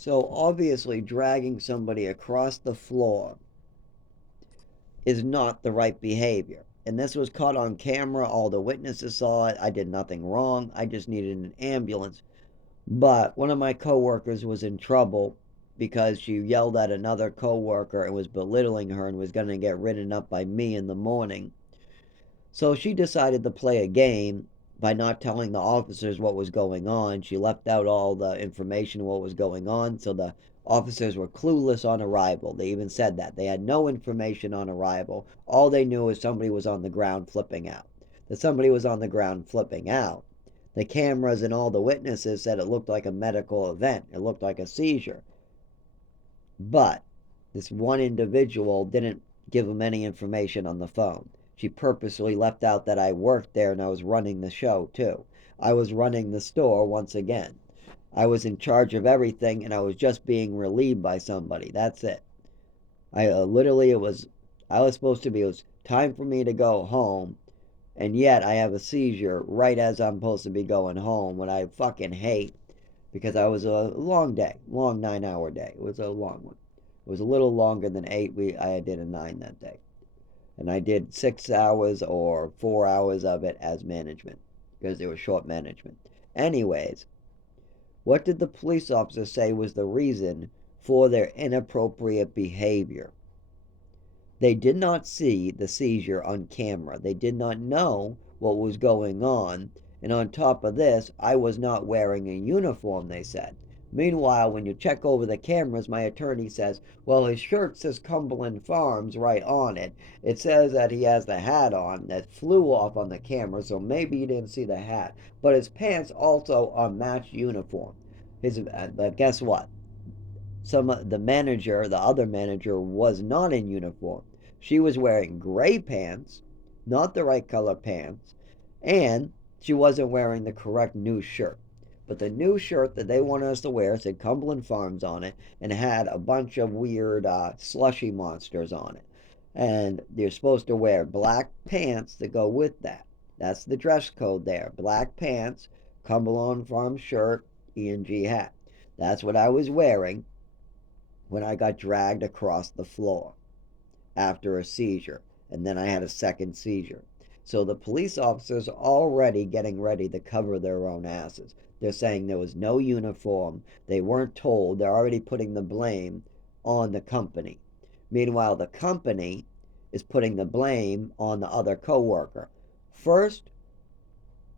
So obviously, dragging somebody across the floor is not the right behavior. And this was caught on camera. All the witnesses saw it. I did nothing wrong. I just needed an ambulance. But one of my coworkers was in trouble because she yelled at another coworker and was belittling her and was going to get written up by me in the morning. So she decided to play a game by not telling the officers what was going on. She left out all the information what was going on, so the officers were clueless on arrival. They even said that. They had no information on arrival. All they knew is somebody was on the ground flipping out. That somebody was on the ground flipping out. The cameras and all the witnesses said it looked like a medical event. It looked like a seizure. But this one individual didn't give them any information on the phone. She purposely left out that I worked there and I was running the show too. I was running the store once again. I was in charge of everything and I was just being relieved by somebody. That's it. Literally, I was supposed to be, it was time for me to go home, and yet I have a seizure right as I'm supposed to be going home, what I fucking hate because I was a long day, long 9 hour day. It was a long one. It was a little longer than eight. I did a nine that day, and I did 6 hours or 4 hours of it as management because it was short management. Anyways, what did the police officer say was the reason for their inappropriate behavior? They did not see the seizure on camera. They did not know what was going on. And on top of this, I was not wearing a uniform, they said. Meanwhile, when you check over the cameras, my attorney says, well, his shirt says Cumberland Farms right on it. It says that he has the hat on that flew off on the camera, so maybe you didn't see the hat. But his pants also are matched uniform. But guess what? The other manager, was not in uniform. She was wearing gray pants, not the right color pants, and she wasn't wearing the correct new shirt. But the new shirt that they wanted us to wear said Cumberland Farms on it and had a bunch of weird slushy monsters on it. And you're supposed to wear black pants to go with that. That's the dress code there. Black pants, Cumberland Farms shirt, E&G hat. That's what I was wearing when I got dragged across the floor after a seizure, and then I had a second seizure. So the police officers are already getting ready to cover their own asses. They're saying there was no uniform, they weren't told, they're already putting the blame on the company. Meanwhile, the company is putting the blame on the other coworker. First,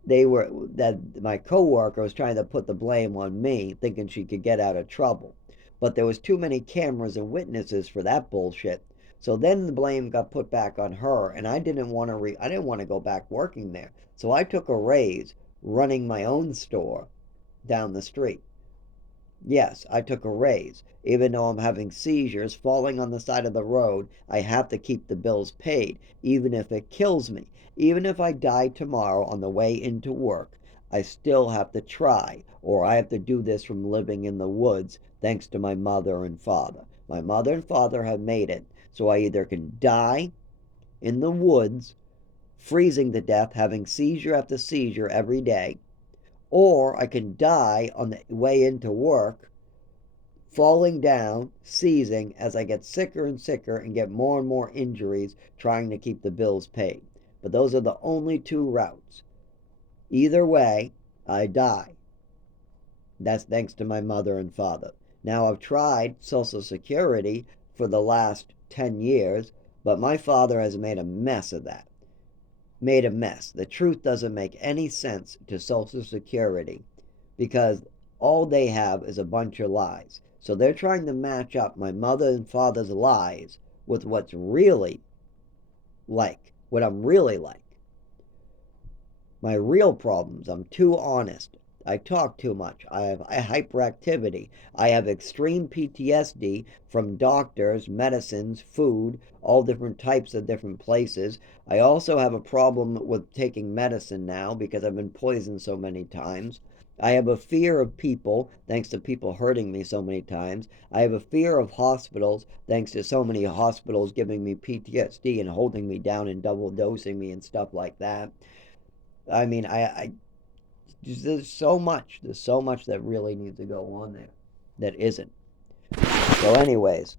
my coworker was trying to put the blame on me, thinking she could get out of trouble. But there was too many cameras and witnesses for that bullshit. So then the blame got put back on her, and I didn't want to go back working there. So I took a raise running my own store down the street. Yes, I took a raise. Even though I'm having seizures, falling on the side of the road, I have to keep the bills paid, even if it kills me. Even if I die tomorrow on the way into work, I still have to try, or I have to do this from living in the woods, thanks to my mother and father. My mother and father have made it, so I either can die in the woods, freezing to death, having seizure after seizure every day, or I can die on the way into work, falling down, seizing as I get sicker and sicker and get more and more injuries trying to keep the bills paid. But those are the only two routes. Either way, I die. That's thanks to my mother and father. Now, I've tried Social Security for the last 10 years, but my father has made a mess of that. Made a mess. The truth doesn't make any sense to Social Security because all they have is a bunch of lies. So they're trying to match up my mother and father's lies with what I'm really like. My real problems, I'm too honest. I talk too much. I have hyperactivity. I have extreme PTSD from doctors, medicines, food, all different types of different places. I also have a problem with taking medicine now because I've been poisoned so many times. I have a fear of people, thanks to people hurting me so many times. I have a fear of hospitals, thanks to so many hospitals giving me PTSD and holding me down and double dosing me and stuff like that. I mean, there's so much that really needs to go on there. that isn't. So anyways,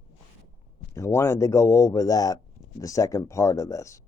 I wanted to go over that, the second part of this.